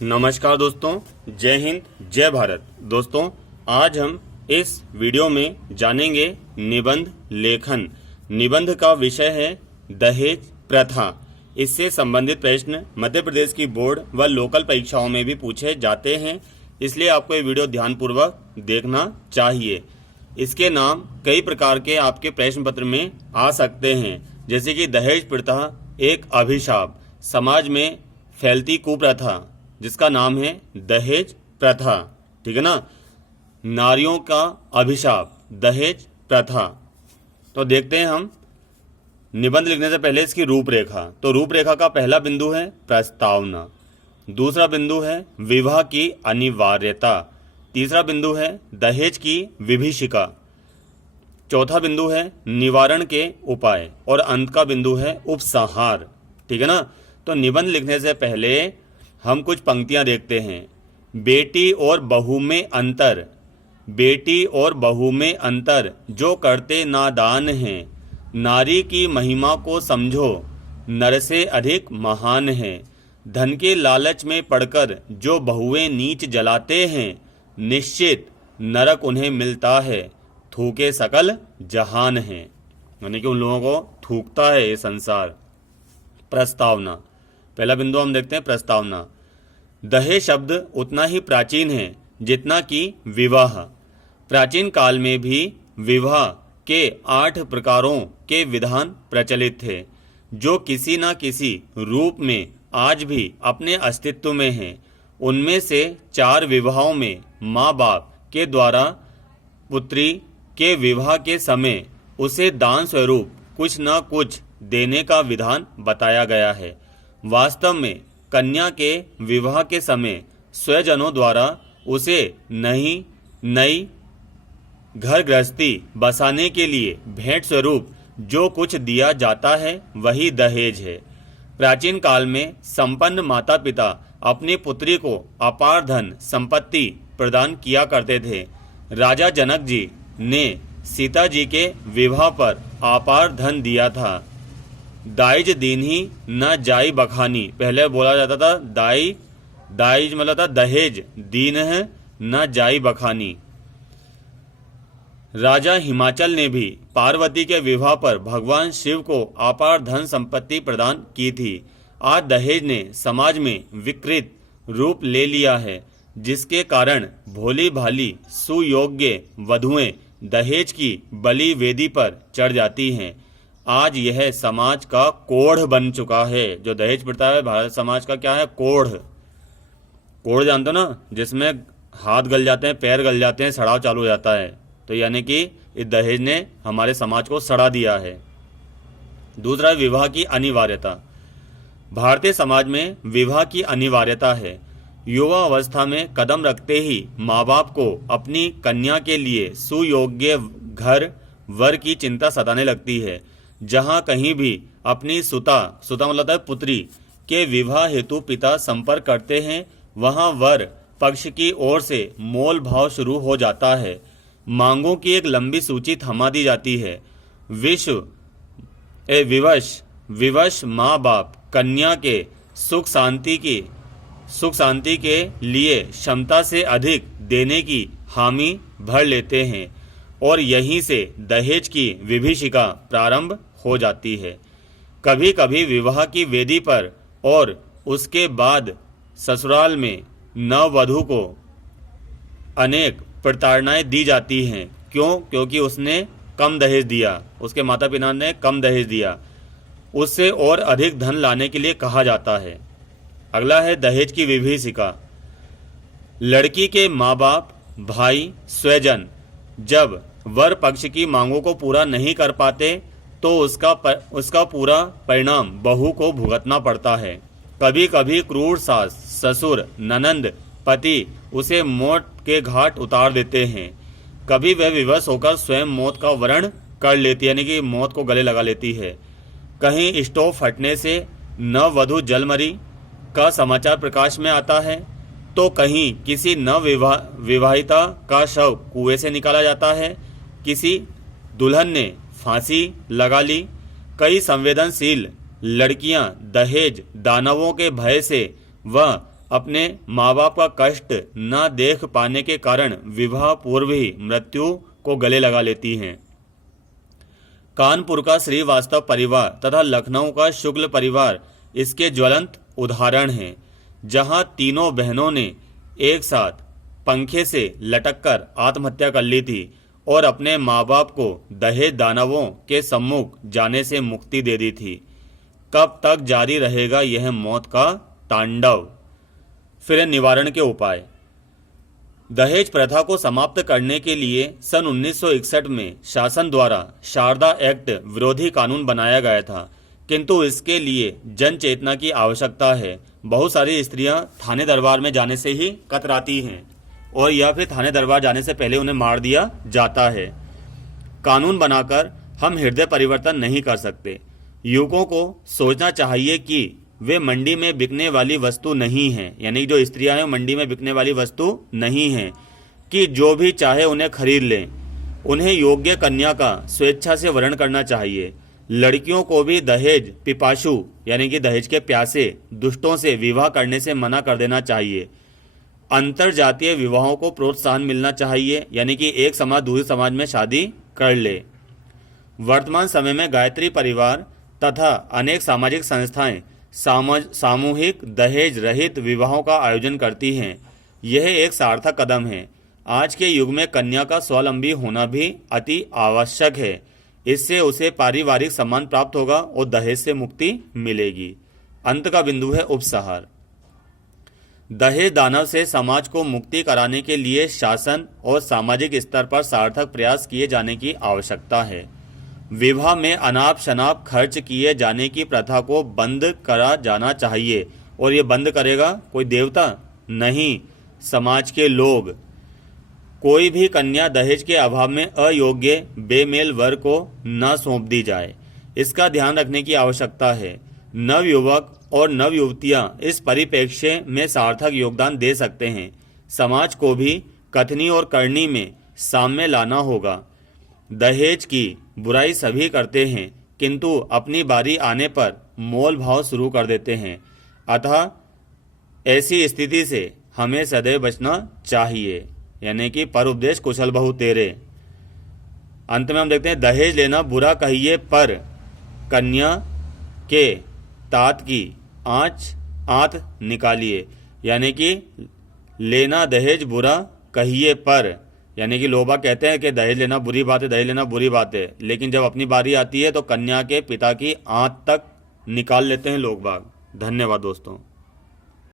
नमस्कार दोस्तों, जय हिंद, जय भारत। दोस्तों, आज हम इस वीडियो में जानेंगे निबंध लेखन। निबंध का विषय है दहेज प्रथा। इससे संबंधित प्रश्न मध्य प्रदेश की बोर्ड व लोकल परीक्षाओं में भी पूछे जाते हैं, इसलिए आपको ये वीडियो ध्यानपूर्वक देखना चाहिए। इसके नाम कई प्रकार के आपके प्रश्न पत्र में आ सकते हैं, जैसे कि दहेज प्रथा एक अभिशाप, समाज में फैलती कुप्रथा जिसका नाम है दहेज प्रथा, ठीक है ना। नारियों का अभिशाप, दहेज प्रथा। तो देखते हैं हम निबंध लिखने से पहले इसकी रूपरेखा। तो रूपरेखा का पहला बिंदु है प्रस्तावना, दूसरा बिंदु है विवाह की अनिवार्यता, तीसरा बिंदु है दहेज की विभीषिका, चौथा बिंदु है निवारण के उपाय और अंत का बिंदु है उपसंहार, ठीक है ना। तो निबंध लिखने से पहले हम कुछ पंक्तियां देखते हैं। बेटी और बहू में अंतर, बेटी और बहू में अंतर जो करते नादान हैं, नारी की महिमा को समझो नर से अधिक महान है। धन के लालच में पड़कर जो बहुएं नीच जलाते हैं, निश्चित नरक उन्हें मिलता है, थूके सकल जहान है। यानी कि उन लोगों को थूकता है ये संसार। प्रस्तावना, पहला बिंदु हम देखते हैं प्रस्तावना। दहेज शब्द उतना ही प्राचीन है जितना कि विवाह। प्राचीन काल में भी विवाह के 8 प्रकारों के विधान प्रचलित थे, जो किसी न किसी रूप में आज भी अपने अस्तित्व में हैं। उनमें से 4 विवाहों में माँ बाप के द्वारा पुत्री के विवाह के समय उसे दान स्वरूप कुछ न कुछ देने का विधान बताया गया है। वास्तव में कन्या के विवाह के समय स्वजनों द्वारा उसे नई घर गृहस्थी बसाने के लिए भेंट स्वरूप जो कुछ दिया जाता है वही दहेज है। प्राचीन काल में संपन्न माता पिता अपनी पुत्री को अपार धन संपत्ति प्रदान किया करते थे। राजा जनक जी ने सीता जी के विवाह पर अपार धन दिया था। दाइज दीन्ही न जाई बखानी, पहले बोला जाता था दाइज मतलब था दहेज, दीन है न जाई बखानी। राजा हिमाचल ने भी पार्वती के विवाह पर भगवान शिव को अपार धन संपत्ति प्रदान की थी। आज दहेज ने समाज में विकृत रूप ले लिया है, जिसके कारण भोली भाली सुयोग्य वधुएं दहेज की बलि वेदी पर चढ़ जाती हैं। आज यह समाज का कोढ़ बन चुका है। जो दहेज प्रथा है भारत समाज का क्या है? कोढ़ जानते हो ना, जिसमें हाथ गल जाते हैं, पैर गल जाते हैं, सड़ाव चालू हो जाता है। तो यानी कि इस दहेज ने हमारे समाज को सड़ा दिया है। दूसरा, विवाह की अनिवार्यता। भारतीय समाज में विवाह की अनिवार्यता है। युवा अवस्था में कदम रखते ही माँ बाप को अपनी कन्या के लिए सुयोग्य घर वर की चिंता सताने लगती है। जहाँ कहीं भी अपनी सुता मतलब है पुत्री के विवाह हेतु पिता संपर्क करते हैं, वहाँ वर पक्ष की ओर से मोल भाव शुरू हो जाता है। मांगों की एक लंबी सूची थमा दी जाती है। विवश माँ बाप कन्या के सुख शांति के लिए क्षमता से अधिक देने की हामी भर लेते हैं और यहीं से दहेज की विभीषिका प्रारंभ हो जाती है। कभी कभी विवाह की वेदी पर और उसके बाद ससुराल में नववधु को अनेक प्रताड़नाएं दी जाती हैं। क्योंकि उसने कम दहेज दिया, उसके माता पिता ने कम दहेज दिया, उससे और अधिक धन लाने के लिए कहा जाता है। अगला है दहेज की विभीषिका। लड़की के माँ बाप, भाई, स्वजन जब वर पक्ष की मांगों को पूरा नहीं कर पाते तो उसका पूरा परिणाम बहू को भुगतना पड़ता है। कभी कभी क्रूर सास, ससुर, ननंद, पति उसे मौत के घाट उतार देते हैं। कभी वह विवश होकर स्वयं मौत का वरण कर लेती है, यानी कि मौत को गले लगा लेती है। कहीं स्टोव फटने से नववधु जल मरी का समाचार प्रकाश में आता है, तो कहीं किसी विवाहिता का शव कुएं से निकाला जाता है। किसी दुल्हन ने फांसी लगा ली। कई संवेदनशील लड़कियां दहेज दानवों के भय से व अपने माँ बाप का कष्ट न देख पाने के कारण विवाह पूर्व ही मृत्यु को गले लगा लेती हैं। कानपुर का श्रीवास्तव परिवार तथा लखनऊ का शुक्ल परिवार इसके ज्वलंत उदाहरण हैं, जहां तीनों बहनों ने एक साथ पंखे से लटककर आत्महत्या कर ली थी और अपने माँ बाप को दहेज दानवों के सम्मुख जाने से मुक्ति दे दी थी। कब तक जारी रहेगा यह मौत का तांडव? फिर निवारण के उपाय। दहेज प्रथा को समाप्त करने के लिए सन 1961 में शासन द्वारा शारदा एक्ट विरोधी कानून बनाया गया था, किंतु इसके लिए जन चेतना की आवश्यकता है। बहुत सारी स्त्रियां थाने दरबार में जाने से ही कतराती हैं और या फिर थाने दरबार जाने से पहले उन्हें मार दिया जाता है। कानून बनाकर हम हृदय परिवर्तन नहीं कर सकते। युवकों को सोचना चाहिए कि वे मंडी में बिकने वाली वस्तु नहीं हैं, यानी जो स्त्रियां हैं मंडी में बिकने वाली वस्तु नहीं हैं कि जो भी चाहे उन्हें खरीद लें। उन्हें योग्य कन्या का स्वेच्छा से वरण करना चाहिए। लड़कियों को भी दहेज पिपासु यानी कि दहेज के प्यासे दुष्टों से विवाह करने से मना कर देना चाहिए। अंतर जातीय विवाहों को प्रोत्साहन मिलना चाहिए, यानी कि एक समाज दूसरे समाज में शादी कर ले। वर्तमान समय में गायत्री परिवार तथा अनेक सामाजिक संस्थाएं सामूहिक दहेज रहित विवाहों का आयोजन करती हैं। यह एक सार्थक कदम है। आज के युग में कन्या का स्वावलंबी होना भी अति आवश्यक है। इससे उसे पारिवारिक सम्मान प्राप्त होगा और दहेज से मुक्ति मिलेगी। अंत का बिंदु है उपसंहार। दहेज दानव से समाज को मुक्ति कराने के लिए शासन और सामाजिक स्तर पर सार्थक प्रयास किए जाने की आवश्यकता है। विवाह में अनाप शनाप खर्च किए जाने की प्रथा को बंद करा जाना चाहिए, और ये बंद करेगा कोई देवता नहीं, समाज के लोग। कोई भी कन्या दहेज के अभाव में अयोग्य बेमेल वर को न सौंप दी जाए, इसका ध्यान रखने की आवश्यकता है। नवयुवक और नवयुवतियां इस परिप्रेक्ष्य में सार्थक योगदान दे सकते हैं। समाज को भी कथनी और करनी में साम्य लाना होगा। दहेज की बुराई सभी करते हैं, किंतु अपनी बारी आने पर मोल भाव शुरू कर देते हैं। अतः ऐसी स्थिति से हमें सदैव बचना चाहिए, यानी कि पर उपदेश कुशल बहु तेरे। अंत में हम देखते हैं, दहेज लेना बुरा कहिए पर कन्या के तात की आंत निकालिए, यानी कि लेना दहेज बुरा कहिए पर, यानी कि लोग कहते हैं कि दहेज लेना बुरी बात है, दहेज लेना बुरी बात है, लेकिन जब अपनी बारी आती है तो कन्या के पिता की आंत तक निकाल लेते हैं लोग बाग। धन्यवाद दोस्तों।